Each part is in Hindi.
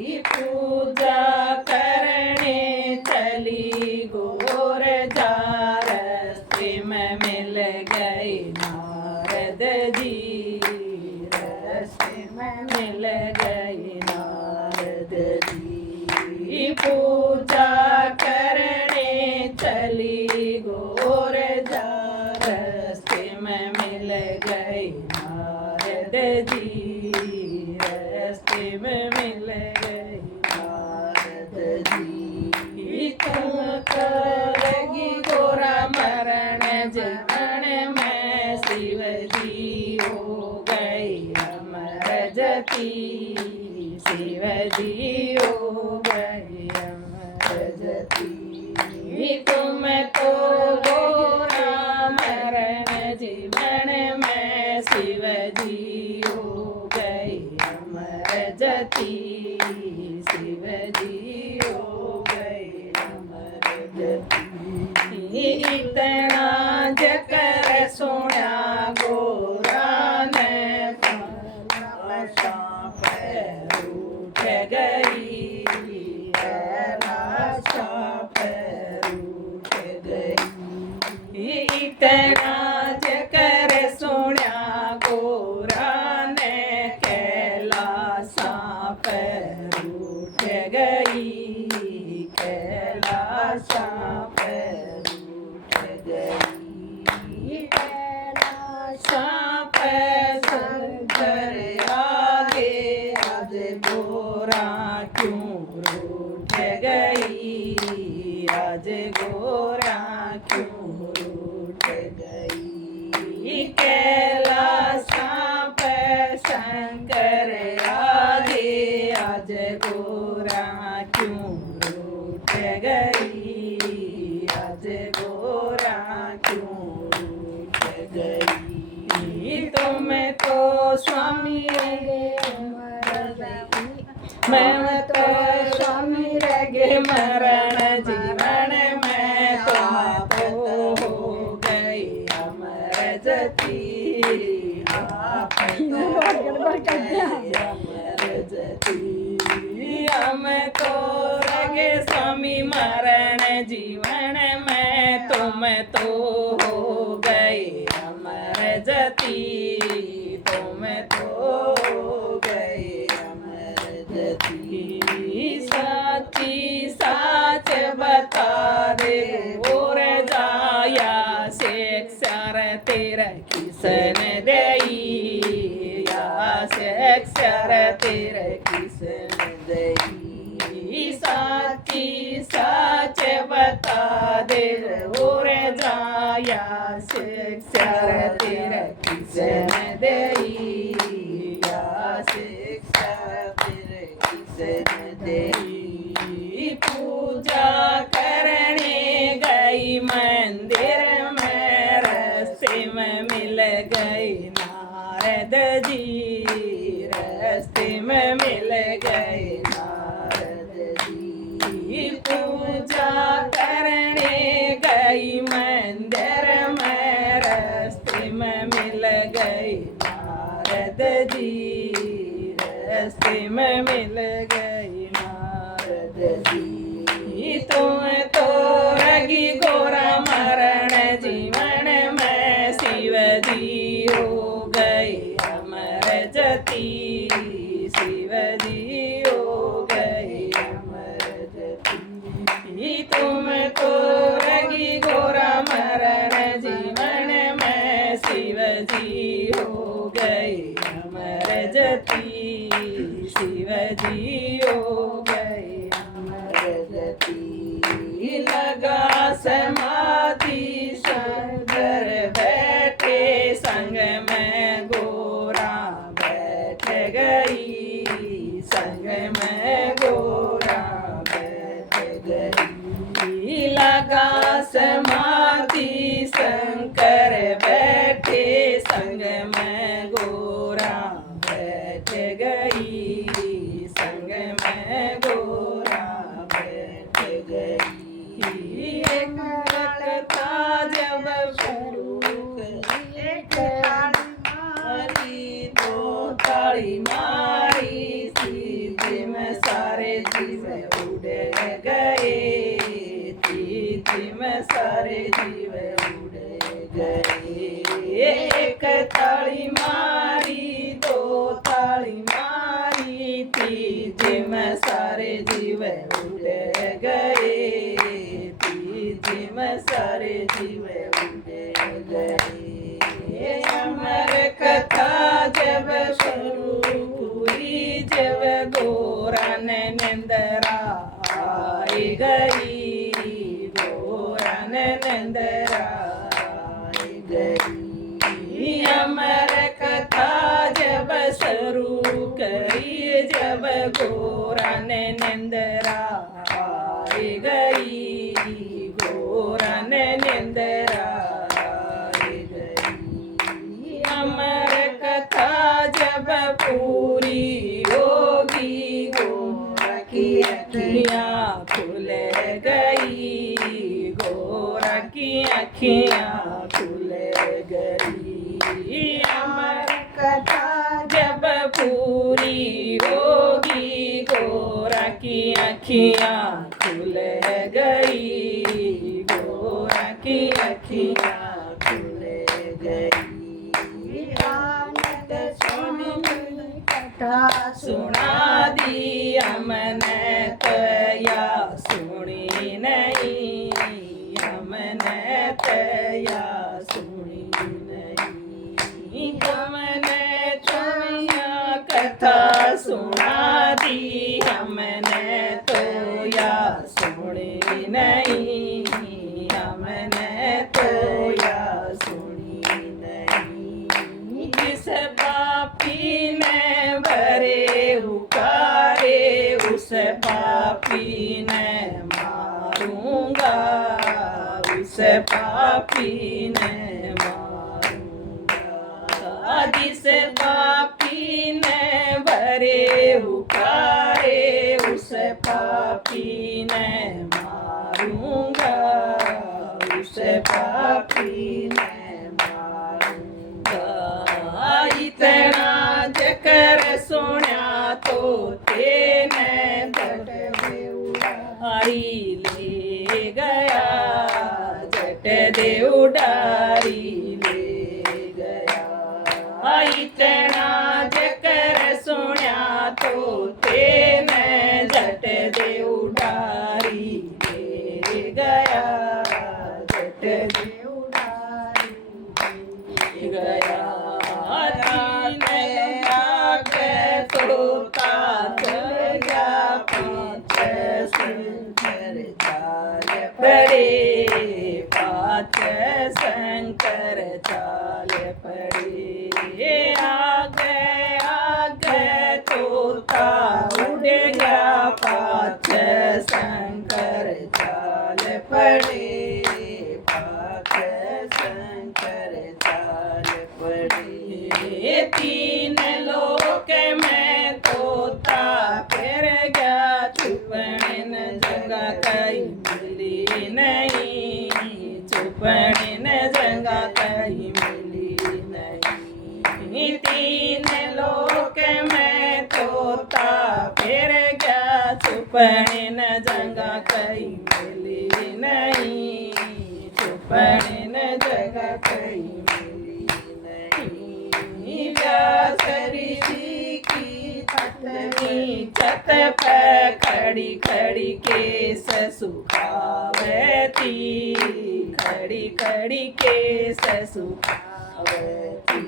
पूजा करने चली गोर जा, रस्ते में मिल गई नारद जी, रस्ते में मिल गई नारद जी। पूजा करने चली गोर जा, रस्ते में मिल गई नारद जी, रस्ते में मिल गई नारद जी। तुम करेगी गोरा मरण जवन में, शिव जी हो गई अमर जती, शिव जी हो गई अमर जती। तुम तो गोरा मरण जीवन में, शिव जी हो गई अमर जती, शिव जी हो गई अमर जती। इतना जकर सुना गोरा ने, साँप उठ गई, साँप उठ गई। इतना जकर सुना गोरा ने, कैलाश पर उठ गई, कैलाश पर उठ गई। कैलाश पर शंकर आगे, आज गोरा क्यों रूठ गई, आज गोरा क्यों रूठ गई। कैलाश पर शंकर आगे, आज गोरा क्यों रूठ गई, आज गोरा क्यों रूठ गई। तुम तो स्वामी मैं तो स्वामी रगे मरण जीवन में, तुम तो हो गई अमर जती, आप तो हो गई अमर जती। हम तो रगे स्वामी मरण जीवन में, तुम तो हो गई अमर जती, तुम तो हो गई अमर जती। साची साच बता दे और जाया, से अक्षर तेरा किसन दई, या से अक्षर तेरा किसन दई। साची साच बता दे और जाया, से अक्षर तेरा किसन दई, या से अक्षर तेरा किसन दई। पूजा करने गई मंदिर में, रस्ते में मिल गई नारद जी, रस्ते में मिल गई नारद जी। पूजा करने गई मंदिर में, रस्ते में मिल गई नारद जी, रस्ते में मिल गई नारद जी। तुम तो रगी गोरा मरण जीवन में, शिव जी हो गई अमर जती, शिव जी हो गई अमर जती। तुम तो रगी गोरा मरण जीवन में, शिव जी हो गई अमर जती, शिव जी हो गई अमर जती। लगा समाधि शंकर बैठे, संग में गोरा बैठ गई, संग में गोरा बैठ गई। लगा समाधि शंकर बैठे, संग में गोरा बैठ गई, संग में गोरा बैठ गई। एक रखता जब शुरू एक ताली मारी, दो ताली मारी, सीधे में जिम सारे जीव उड़ गए, जिम सारे जीव उड़ गए। अमर कथा जब शुरू हुई, जब गोरन निंदरा आई गई, गोरन निंदरा आई गई। अमर कथा जब शुरू करी, जब गोरन निंदरा आई गई, गोरन निंदरा आई गई। अमर कथा जब पूरी होगी, गोरा की अखियाँ खुल गई, गोरा की अखियाँ खुल गई। अमर कथा जब पूरी होगी, गोरा की अखियाँ खुल गई, गोरा की अखियाँ खुल गई। आनंद स्वामी कथा सुना दी, हमने तया सुनी नहीं, हमने तया सुनी नहीं। हमने चमिया कथा सुना दी, हमने तो या सुनी नहीं, हमने तो या सुनी नहीं। जिस पापी ने भरे उकारे, उस पापी ने मारूंगा, उस पापी ने मारूंगा। जिस पापी ने भरे उकारे, उस पापी ने मारूंगा, उस पापी ने मारूंगा। इतना जकर सुना तो तेने जट दे उड़ारी ले गया, जट दे उड़ारी ले गया। इतना जकर सुना तो तेने जट दे उड़ारी ले गया, जट दे उड़ारी ले गया। तोता गया पीछे शंकर चाल पड़े, पाछे शंकर चाल पड़े। आगे तोता उड़ गया, पाछे शंकर चाल पड़े, पाछे शंकर चाल पड़े। तीन लोक में तोता फिर गया, छुपने न जगह कहीं मिली नहीं, छुपने न जगह कहीं मिली नहीं। तीन लोक में तोता फिर गया, छुपने न जगह कहीं मिली नहीं, छुपने न जगह कहीं मिली नहीं। व्यास ऋषि की पत्नी छत पे खड़ी खड़ी केस सुखावती, खड़ी खड़ी केस सुखावती।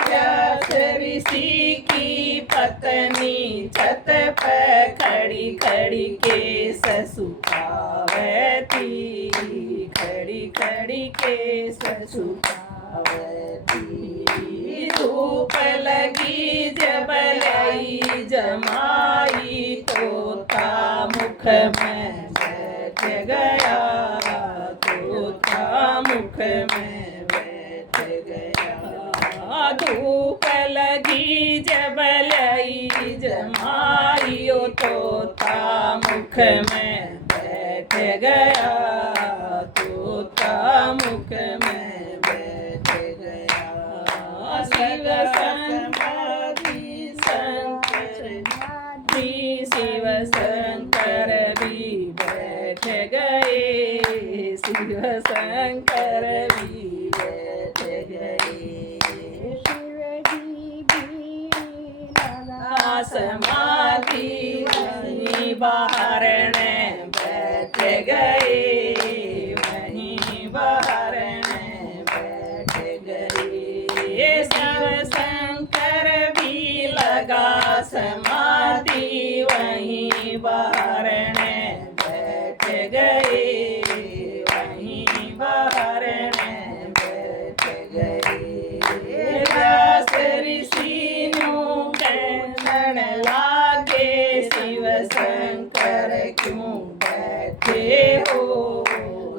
व्यास ऋषि की पत्नी छत पे खड़ी खड़ी केस सुखावती, खड़ी खड़ी केस सुखावती। धूप लगी जब लाई जमाई, तोता मुख में बैठ गया, तोता मुख में बैठ गया। धूप लगी जब लाई जमाई, तोता मुख में बैठ गया, तोता मुख में बैठ गया। शिव समाधि शंकर भी, शिव शंकर भी बैठ गए, शिव शंकर भी बैठ गए। शिव जी भी समाधि समाधि वहीं बाहर ने बैठ गए, वहीं बाहर ने बैठ गए। शिव शंकर भी लगा समाधि वहीं बाहर ने बैठ गए, वहीं बाहर ने बैठ गए। व्यास ऋषि नु कहन लागे, शिव शंकर क्यों बैठे हो,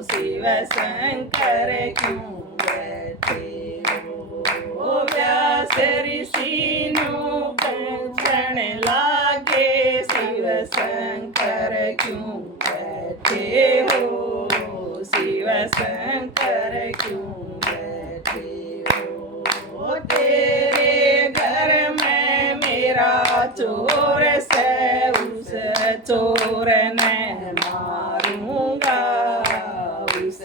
शिव शंकर क्यों बैठे हो। व्यास ऋषि नु कहन लागे, शिव शंकर क्यों बैठे हो, शिव शंकर क्यों बैठे हो। तेरे घर में मेरा चोर से, उस चोर ने मारूंगा, उस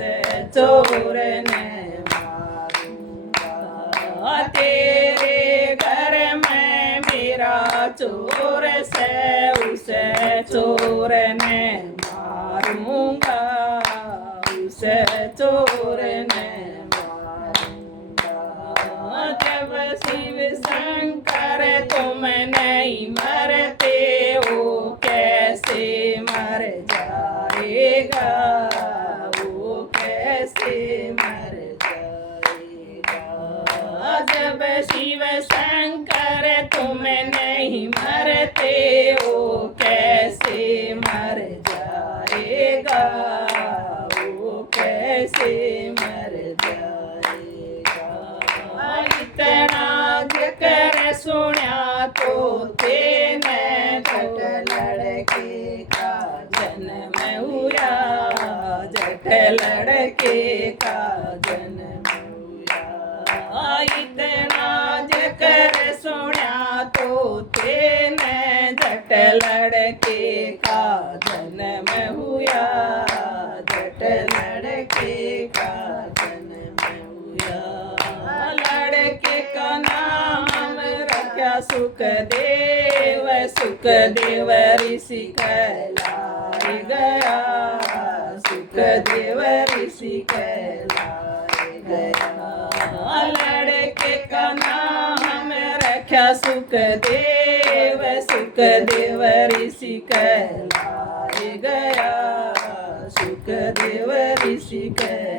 चोर ने मारूंगा। तेरे घर में मेरा चोर से, उस चोर ने मारूंगा, उस चोर ने मारूंगा। जब शिव शंकर तुम नहीं मरते हो, कैसे मर जाएगा, वो कैसे मर जाएगा। जब शिव शंकर तुम नहीं मरते हो, कैसे मर जाएगा, वो कैसे मर जाएगा। इतना जिक्र सुना तो तेने जट लड़के का जन्म हुआ, जट लड़के का जन्म हुआ। इतना जिक्र सुना तो तेने जट लड़के का जन्म हुआ, जट लड़के का जन्म हुआ। लड़के का नाम रखा सुखदेव, सुखदेव ऋषि कहलाए गया, सुखदेव ऋषि कहलाए गया। लड़के का नाम रखा सुखदेव, सुखदेव ऋषि कहलाए गया, सुखदेव ऋषि कहलाए